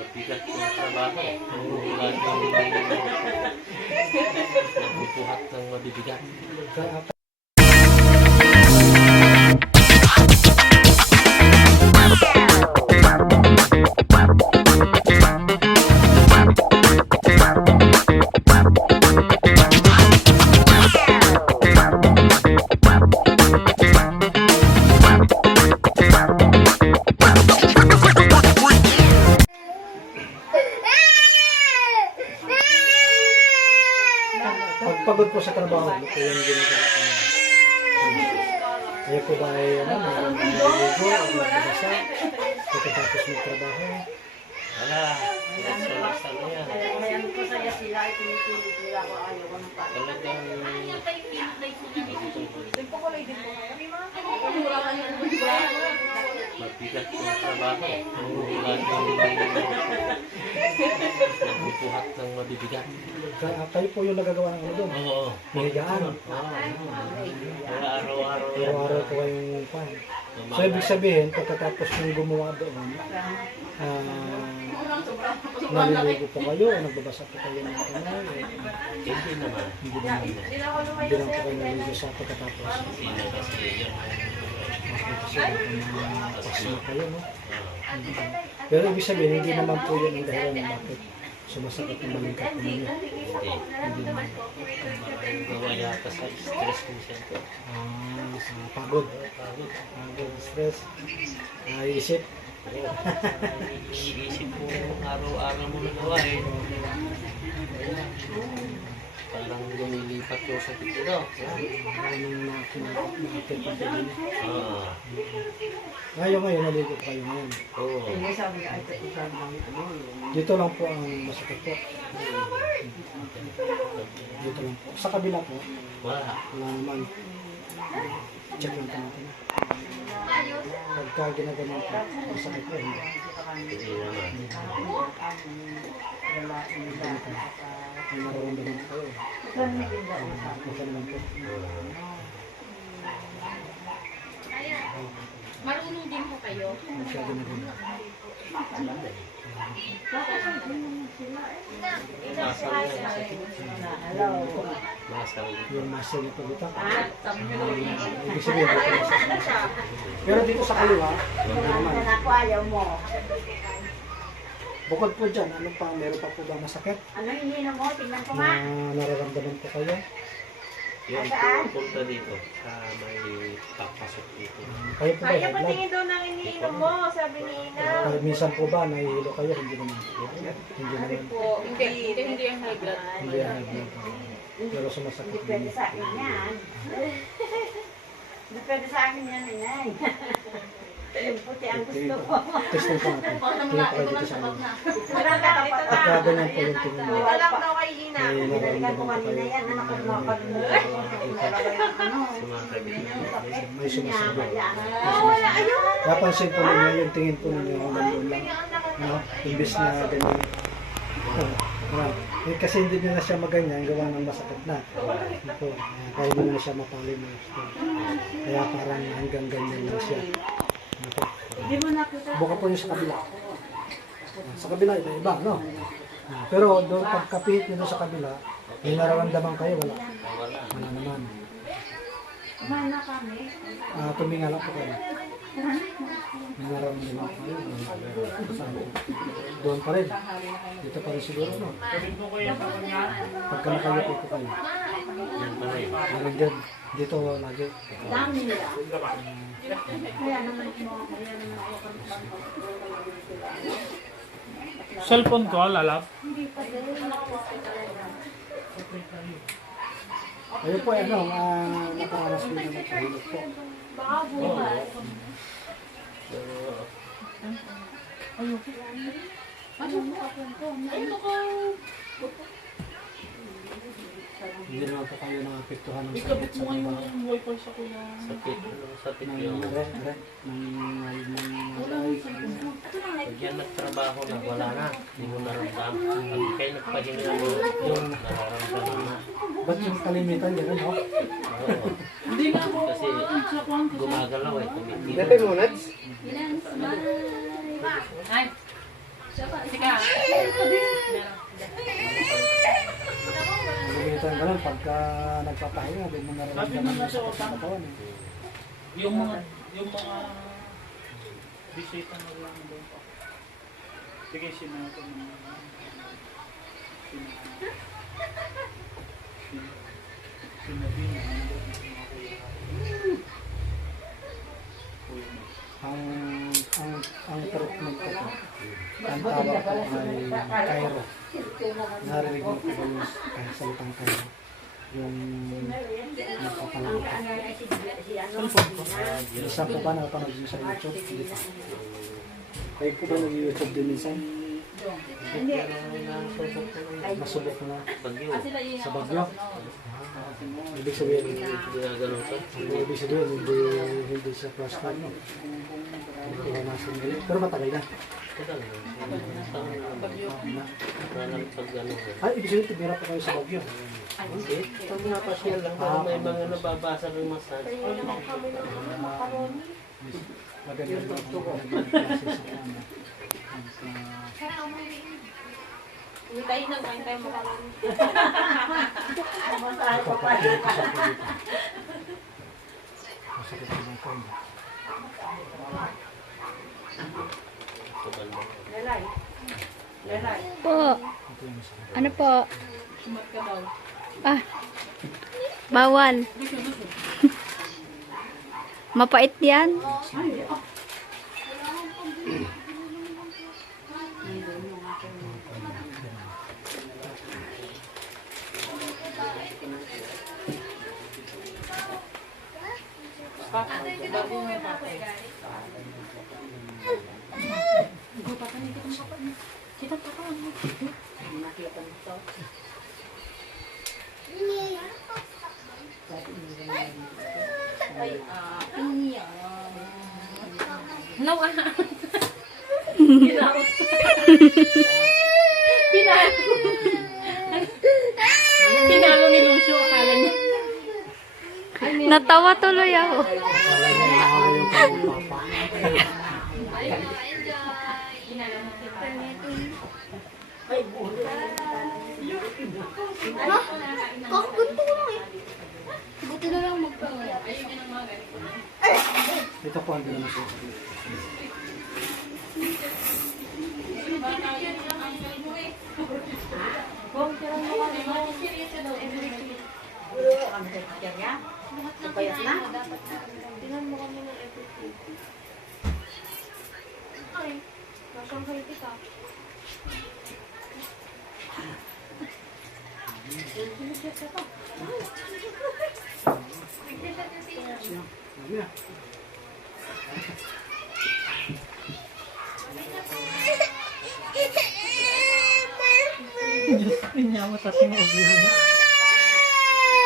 Mabigat yung trabaho. Tulad ng nagbubuhat ng mabibigat. Pagpagod po sa trabaho, ito yung ginagawa ko. Kaya po ba ay naliligo o nagbabasa pagkatapos magtrabaho? Wala. Sa yan. Ayan ko saya sila ay pinipilit nila ko ayaw ko ng pala. Talagang mabigat yung trabaho. Tulad ng nagbubuhat ng mabibigat. Kayo po yung nagagawa ng ano doon? Oo. Mahigaan. Kaya araw-araw yan. Araw-araw po kayong pan. So, ibig sabihin, pagkatapos yung gumawa doon, naliligo po kayo o nagbabasa po kayo ng ano? Hindi naman. Hindi lang po kayo naliligo sa pagkatapos. Sino kasi yun. Kasi pas na kayo, no? Pero ibig sabihin, hindi naman po yun ang dahilan ng bakit sumasakit ng balikat po ninyo. Hindi naman. Gawa yata sa stress minsan ko. Sa pagod. Pagod, stress. Isip. Iisip mo araw-araw mo na gawain. Parang lumilipat yung sakit ito. Anong nakakit pa po ninyo. Ngayon, naligo po kayo ngayon. Oo. Dito lang po ang masakit po. Dito lang po. Sa kabila po, Wala. wala naman. Check lang po natin. Pagka ginaganon po, masakit po. Hindi. Hindi naman. May nararamdaman po kayo. Okay naman po. Marunong din po kayo. Pagka ginaganon. Masal yan. Masal. Yung muscle niya po dito. Ibig sabihin, pero dito sa kaliwa, hindi naman. Ako ayaw mo. Bukod po dyan, ano pa, meron pa po ba masakit? Ano hinihinom mo? Tingnan ko Na nga. nararamdaman po kayo? Yung punta dito sa may papasok dito. Kayo po ba Kaya high blood? patingin daw ng iniinom mo, sabi ni Ina. Minsan po ba nahihilo kayo? Hindi naman. Hindi naman. Hindi ang high blood. Hindi ang high blood. Pero sumasakit Hindi pwede din. sa akin yan. Hindi pwede sa akin yan, inay. Yung puti ang gusto ko. Testing po natin. Tingin po kayo dito sa ano. Wala ka pa Ito pa. na. Pagka ganyan po yung tingin mo. Ito lang daw kay Ina. May Binalikan ko nararamdaman po kanina kayo. yan. Anak ko nakapag-mula. Sumasakit. May sumasabot. Wala, ayun. Napansin po ninyo yung tingin po ninyo hanggang doon lang. No? Imbis na ganyan. Kasi hindi nyo na siya maganyan, gawa ng masakit na. Ito, kaya hindi na siya mapali mo. Kaya parang hanggang ganyan lang siya. Ito. Buka po yung sa kabila. Sa kabila, iba, no? Pero doon pagkapit nyo sa kabila, may nararamdaman kayo, wala. Wala naman. Tuminga lang po kayo. May nararamdaman kayo. Doon pa rin. Dito pa rin siguro, no? Pagka nakayuko po kayo. Yan pa rin. Parang dyan. Dito lagi. Dami nila. Cellphone call, alap. Ayun po, ano, nakaranas din naman kahilot po. Hindi naman po kayo nakapektuhan ng sakit sa trabaho. wifi sa kuya. Sakit. Sakit Ng yung... Pag yan nagtrabaho na, wala na. Hindi mo naramdaman. Pag kayo nagpahinga mo, yung nararamdaman na. Ba't yung kalimitan yan, ano? Oo. Hindi nga ako. Kasi gumagalaw eh. Tumitigil. Dati mo, Nats? Ganito ang ganun, pagka nagpapahinga, di mo nararamdaman yung sakit sa katawan. Eh. Yung mga bisita na lang doon pa. Sige, sinabi mo. Sinabi niya. Ang treatment ko po, ang tawag ko ay Cairo. Narinig mo po ba yung salitang Cairo? Yung napapalangka. Isa po ba napanood nyo sa YouTube? Hindi pa. Kayo po ba nag-YouTube din minsan? Masubok na Bagyo. sa Bagyo. Ibig sabihin, Ginagano to. ibig sabihin, hindi siya plastic. Hindi nasin nila. Pero matagal na. Tagal na. Parang pag ano. Ay, ibig sabihin, tibira pa kayo sa Bagyo. Hindi. Pag napasyal lang. Pero may mga nababasa ng massage. Maganda yung mga klase sa kanya. Tayo na, kain tayo makaroni. Papapilip ko sa dito. Masakit ko ng kanya. Tagal na. Lalay. Lalay. Po. Ito yung masakit. Ano po? Sumat ka daw. Ah. Bawal. Mapait yan. No, Kinaot. Pinalo ni Lucio, akala niya. Natawa tuloy ako. Akala niya nakawala yung pangpapa. Kakunto ko lang eh. Buti na lang magpapaya. Ito po ang ganun siya. Payat na? Tingnan mo kami ng everything. Ay, nasaan kayo kita?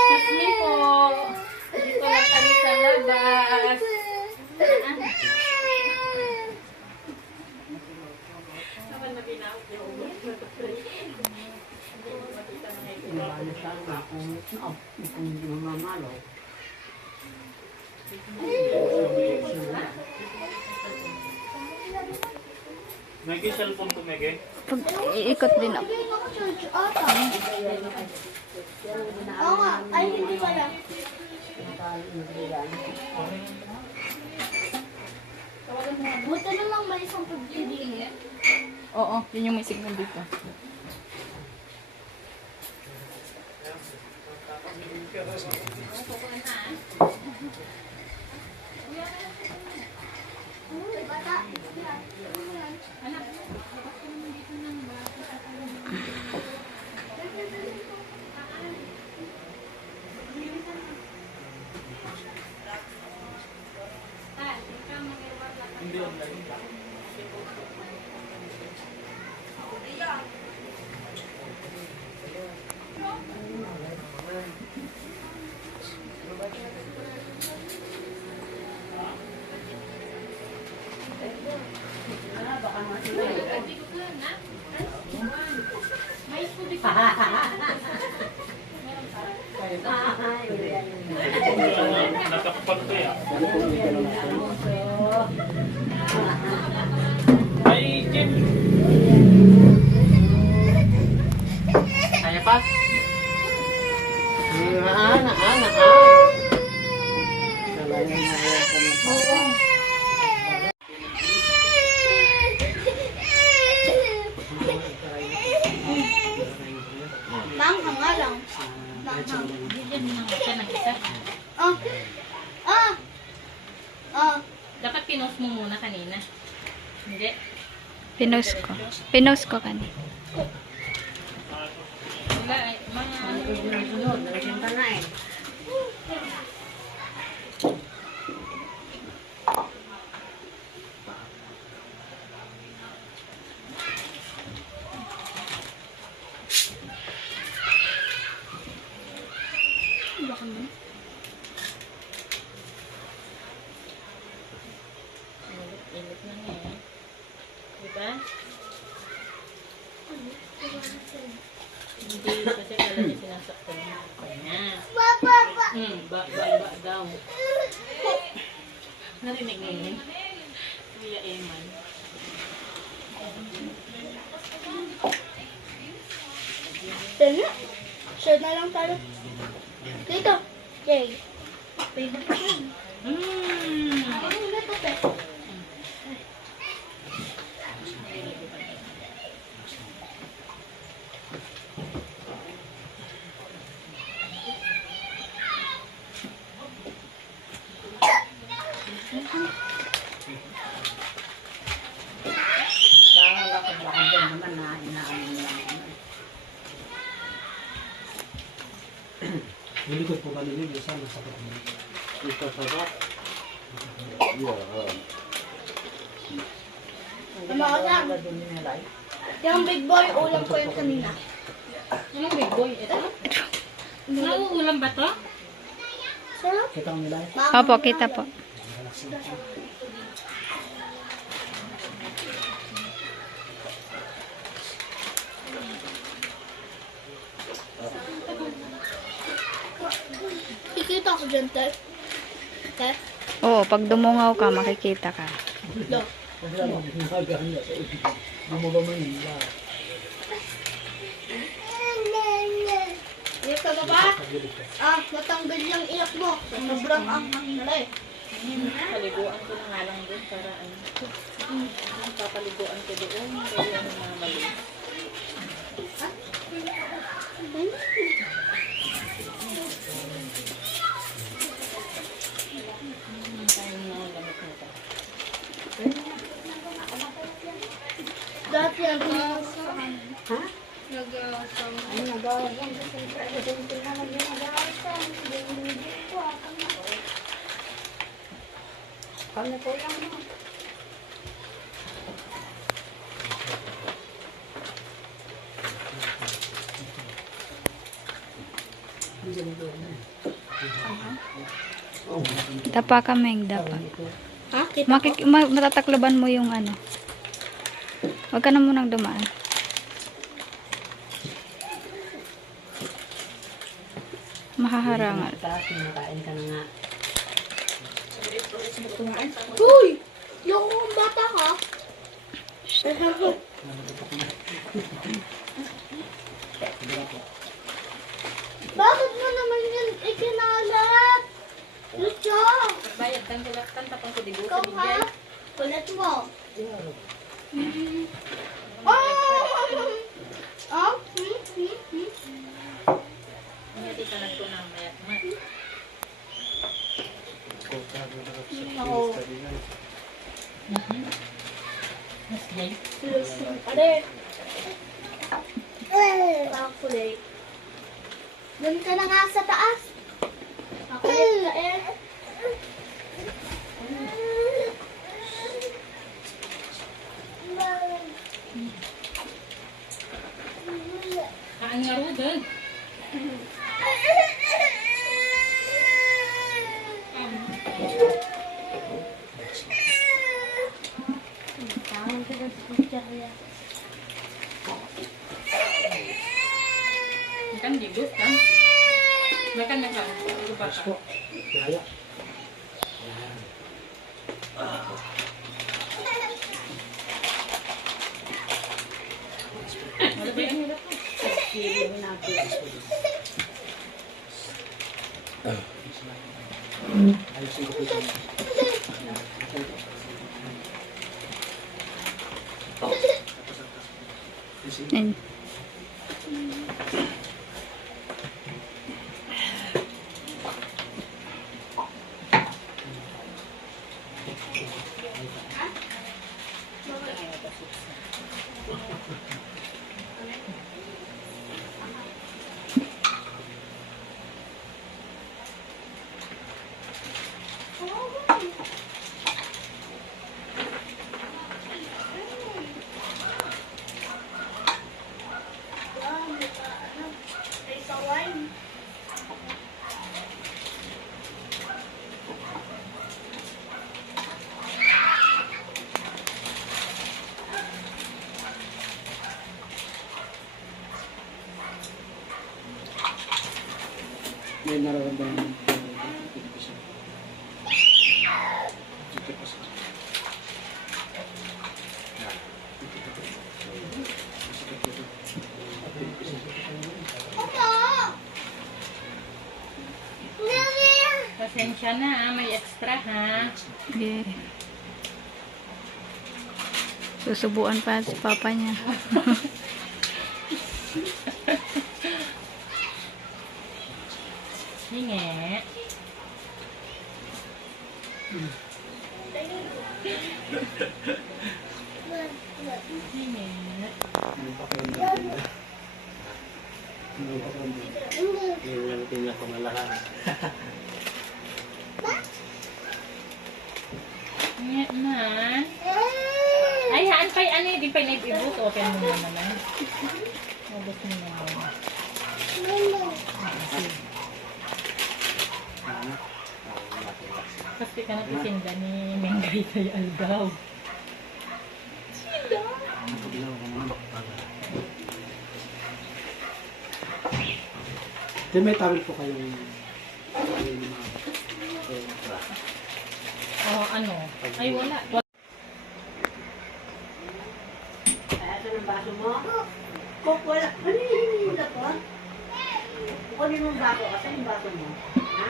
Jasmine po. Dito lang kami sa labas. May cellphone ko, Mege. Pag iikot din ako. Oo nga. Ay, hindi pala. Buti na lang may isang pagdidili. Oo, yun yung may signal dito. Nakapag ko yan. Ay, Jim. Bawas. Ana. Kalayan na yan ka ng papa. Manghang nga lang. Bigyan mo ng isa ng isa. Ah. Ah. Ah. Dapat pinost mo muna kanina. Hindi. Pinost ko. Pinost ko kanina. Wala, ay, mga... Init na nga eh. Diba? Hindi kasi pala niya sinasaktan niya. Na. Ba daw. Narinig mo yun? Kuya Eman. Tala. Share na lang tayo. Dito. Jay. Favorite ko yun. Ano na ito, pe? Nilikod po kanina, isa masakit mo. Ito sa ba? Ano ka lang? Yung big boy, ulam ko yun kanina. Anong big boy? Ito? Nauulam ba to? Sarap. Kita mo nila? Opo, kita po. Kikita ko dyan, te. Te? Oo, pag dumungaw ka, makikita ka. Do. Wala mo gumagana sa ibig. Bumaba man yun. Iyak ka ba ba? Ah, matanggal yung iyak mo. Sobrang anghang na eh. Paliguan ko na nga lang doon para ano. Papaliguan ko doon. Kaya namamali. Dati nag-aasang. Ha? Nag-aasang. Ay, nag-aasang. Kami po lang mo. Tapa ka, Meng, dapa. Ha? Kita ko? Matatakloban mo yung ano. Huwag ka na munang dumaan. Mahaharangan. Uy! Yung bata ka? Bakit mo naman yan ikinalat? Lucho! Bayad kang kulaktan tapang ko digo Ikaw sa ha? bigay. Kulat mo. Oh! Oh? Hindi ka lang ko na mayat mat. Ako. Mas gay. Lusong pare. Calculate. Doon ka na nga sa taas. Calculate ka eh. Kaan nga ro doon. Tawag ka na sa picture niya. Kan digo kan. Makan na ka. Digo ba ka? Kaya. Ano ba yan? Ayusin ko po ito. Yan. May nararamdaman ko. Pasensya na, may extra ha. Yeah. Susubuan pa si papa niya. Hingi. Hingi. Yun lang pinakamalahan. Hingi na. Ay, haan pa'y ano, di pa'y naibibus. Open mo naman na. Ubus mo naman. Kasi ka natitinda ni Mengay kay Aldaw. Then may tawil po kayong Oh, ano? Ay, wala. Kok, wala. Ano yung ko? Kunin mong baso. Asan yung baso mo? Ha?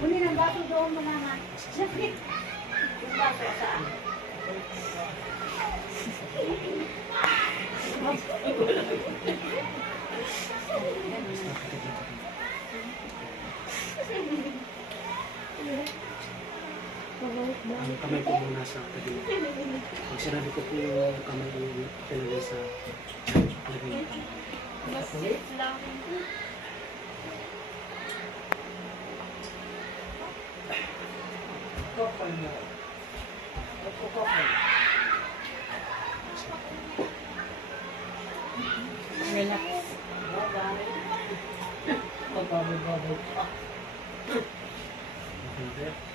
Kunin ang baso doon mo naman. Sakit. Yung baso, saan? ang kamay ko muna sa kabila. Pag sinabi ko po yung kamay ko pinagay sa lagay. Kokol mo. Kokol. Relax. Pagbaboy-baboy pa.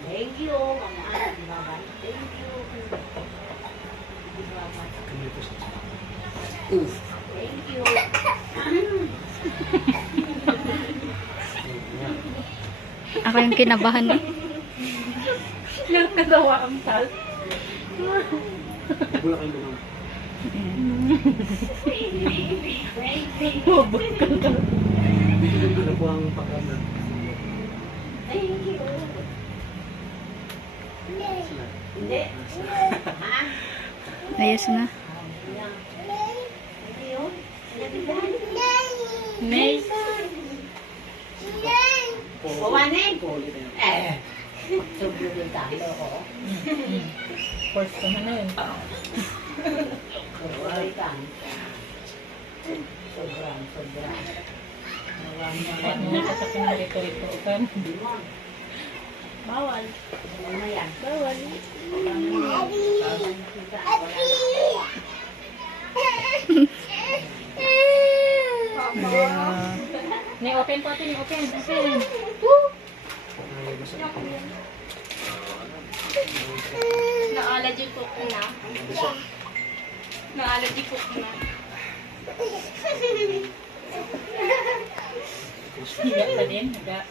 Thank you. Mamahal, di ba ba? Thank you. Di ba ba? Kamay ko sa Thank you. Ako yung kinabahan eh. Nakagawa ang tal. Wala kayong lumang. Ano po ang pagkamlan? Thank you. Hindi. Ha? Ayos na. Hindi yun. May. Pawanin. Paulit na yan. Sobrang yung talo ko. First ko na yun. Sobrang ka. Sobrang. Ano na sa pinarito-rito kan? Limon. Bawal. Ano na yan? Bawal. Ni open po ni open. Open. Na-allergy po ko na. Na-allergy po ko na. Higa pa din. Higa.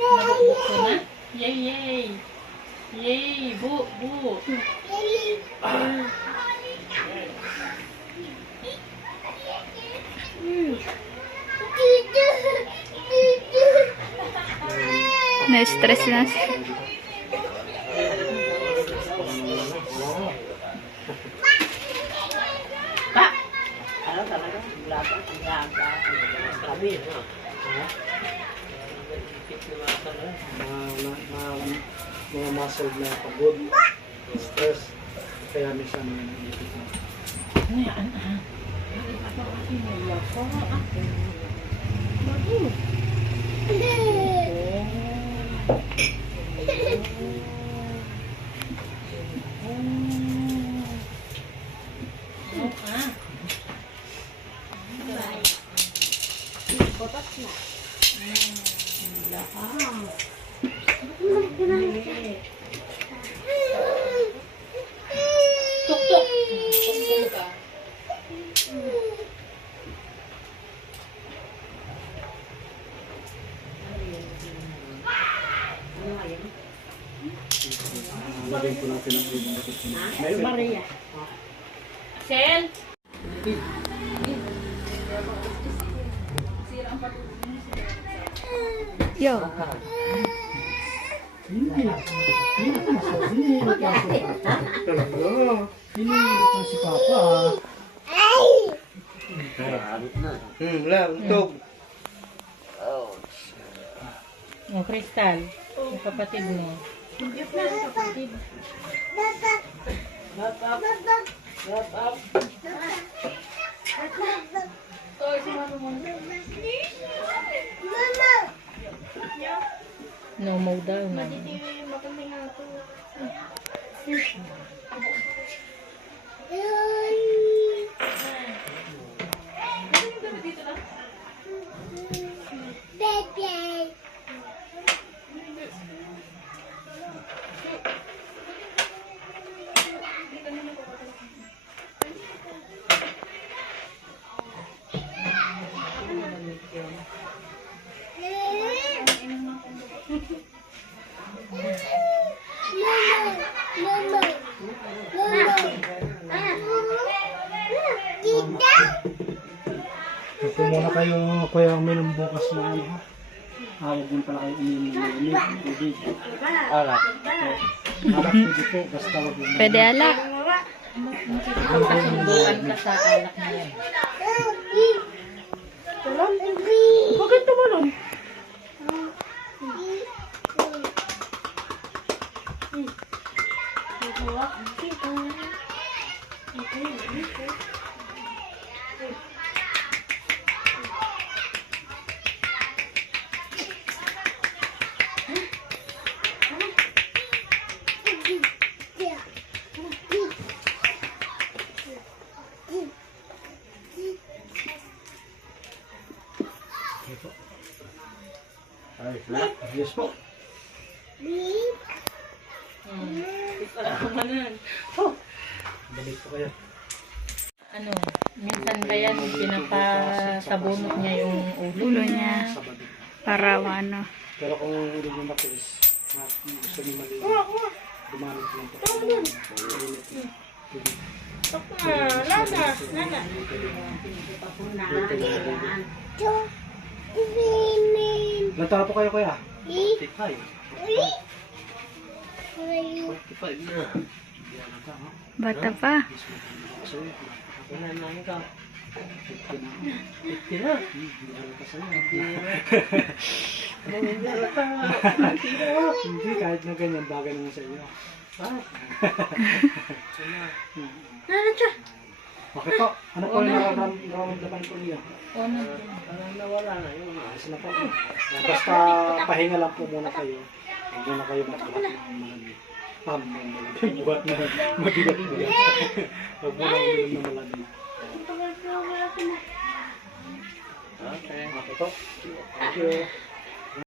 Nabukbuk ko na? Yay, yay! Yay! Bu! Na-stress na siya. Ano talaga? Laban, ang gaga. Kami, ha? Ikit na mga pala. Mga muscle na pagod, stress, kaya minsan nangipit na. Ano yan? Tuk-tuk! Lagyan po natin ang ibang Maria. Sel! Yo. Talaga, si Papa. Lang, tog. Oh, Crystal. Yung kapatid mo. No mo daw na. Ito muna kayo, kuya, uminom bukas na ano ha. Huwag din pala kayo uminom ng ulit. Tubig. Alak. Alak, pwede po, basta wag yung Pwede alak. Kasunduan ka sa alak na yan. Bakit tumalon? Yes po. Balik po kayo. Ano, minsan ba yan pinapasabunot niya yung ulo Ulo niya. Sabado. Para ano. Pero kung hindi nyo matiis, gusto nyo maliit, dumalit lang po. Lantara po kayo kuya. 45. 45 na. Bata pa. Wala na ikaw. 50 na. Hindi, kahit na ganyan, bagay naman sa inyo. Okay po, ano po yung nararamdaman ko niyo? Parang nawala na yun. Ayos na po. Basta pahinga lang po muna kayo. Huwag muna kayo magbuhat ng malamig. Buhat na mabigat-bigat. Huwag muna uminom ng malamig. Okay. Okay po. Thank you.